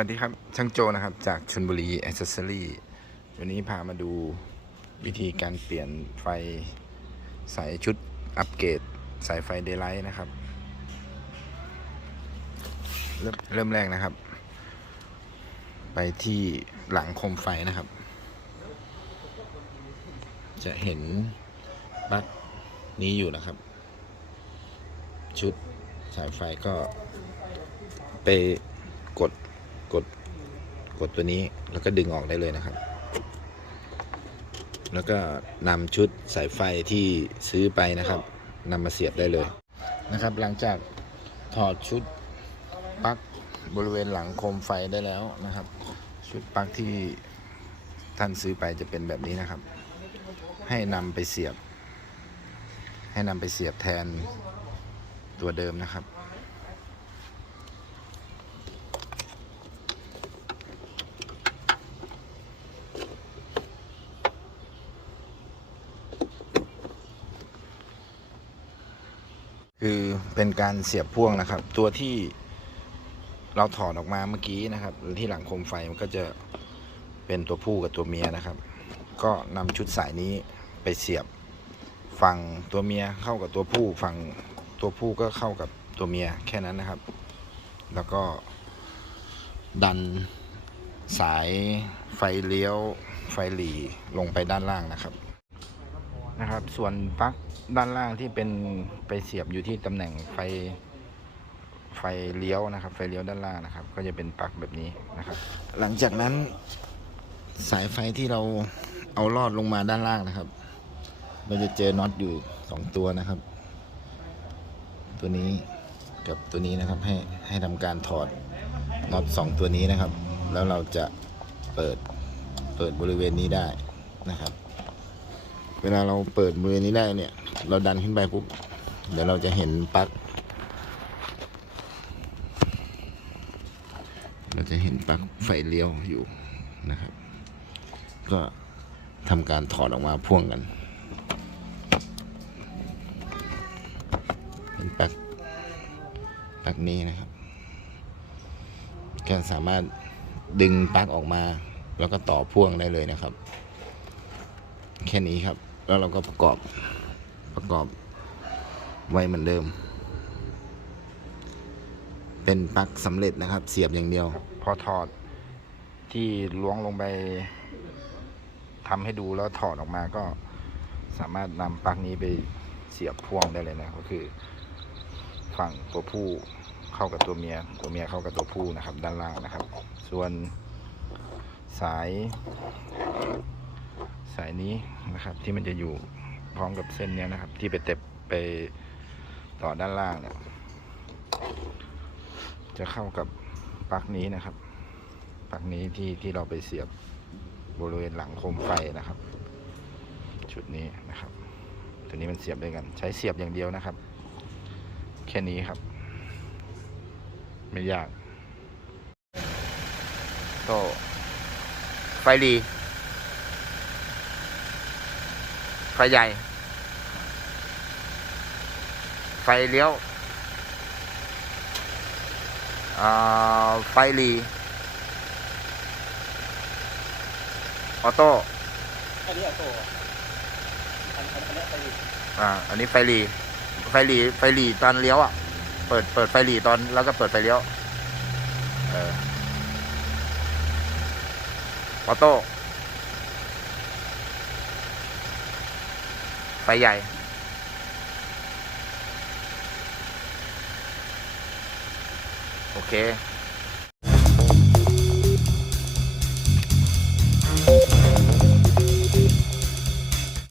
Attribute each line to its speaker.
Speaker 1: วัสดีครับ ช่างโจนะครับ จากชนบุรีแอ c เซสซอรี่วันนี้พามาดูวิธีการเปลี่ยนไฟสายชุดอัปเกรดสายไฟเดย์ไลท์นะครับ เริ่มเริ่มแรกนะครับ ไปที่หลังโคมไฟนะครับ จะเห็นปลั๊กนี้อยู่นะครับ ชุดสายไฟก็ไปกด กดกดตัวนี้แล้วก็ดึงออกได้เลยนะครับ แล้วก็นำชุดสายไฟที่ซื้อไปนะครับนำมาเสียบได้เลยนะครับ หลังจากถอดชุดปลั๊กบริเวณหลังโคมไฟได้แล้วนะครับ ชุดปลั๊กที่ท่านซื้อไปจะเป็นแบบนี้นะครับ ให้นำไปเสียบ ให้นำไปเสียบแทนตัวเดิมนะครับ คือเป็นการเสียบพ่วงนะครับ ตัวที่เราถอดออกมาเมื่อกี้นะครับหรือที่หลังโคมไฟมันก็จะเป็นตัวผู้กับตัวเมียนะครับ ก็นำชุดสายนี้ไปเสียบฝั่งตัวเมียเข้ากับตัวผู้ฝั่งตัวผู้ก็เข้ากับตัวเมียแค่นั้นนะครับ แล้วก็ดันสายไฟเลี้ยวไฟหลีลงไปด้านล่างนะครับ นะครับ ส่วนปลั๊กด้านล่างที่เป็นไปเสียบอยู่ที่ตำแหน่งไฟไฟเลี้ยวนะครับ ไฟเลี้ยวด้านล่างนะครับ ก็จะเป็นปลั๊กแบบนี้นะครับ หลังจากนั้นสายไฟที่เราเอาลอดลงมาด้านล่างนะครับเราจะเจอน็อตอยู่สองตัวนะครับ ตัวนี้กับตัวนี้นะครับ ให้ให้ทำการถอดน็อตสองตัวนี้นะครับ แล้วเราจะเปิดเปิดบริเวณนี้ได้นะครับ เวลาเราเปิดบริเวณนี้ได้เนี่ย เราดันขึ้นไปปุ๊บเดี๋ยวเราจะเห็นปลั๊กเราจะเห็นปลั๊กไฟเลี้ยวอยู่นะครับ ก็ทำการถอดออกมาพ่วงกันเป็นปลั๊กปลั๊กนี้นะครับก็สามารถดึงปลั๊กออกมา แล้วก็ต่อพ่วงได้เลยนะครับ แค่นี้ครับ แล้วเราก็ประกอบประกอบไว้เหมือนเดิม เป็นปลั๊กสำเร็จนะครับ เสียบอย่างเดียว พอถอดที่ล้วงลงไปทำให้ดูแล้วถอดออกมาก็สามารถนำปลั๊กนี้ไปเสียบพ่วงได้เลยนะก็คือ ฝั่งตัวผู้เข้ากับตัวเมีย ตัวเมียเข้ากับตัวผู้นะครับ ด้านล่างนะครับ ส่วนสาย สายนี้นะครับ ที่มันจะอยู่พร้อมกับเส้นนี้นะครับ ที่ไปเต็บไปต่อด้านล่างเนี่ยจะเข้ากับปลั๊กนี้นะครับปลั๊กนี้ที่ที่เราไปเสียบบริเวณหลังโคมไฟนะครับ ชุดนี้นะครับ ตัวนี้มันเสียบด้วยกัน ใช้เสียบอย่างเดียวนะครับ แค่นี้ครับ ไม่ยาก โตไฟรี ไฟใหญ่ ไฟเลี้ยวอ่าไฟหลีออโต้
Speaker 2: อันนี้ออโต้อันอันอันนี้ไปดิ
Speaker 1: อ่าอันนี้ไฟหลีไฟหลีไฟหลีตอนเลี้ยวอะ เปิดเปิดไฟหลีตอนแล้วก็เปิดไฟเลี้ยว เออออโต้ ไฟใหญ่ โอเค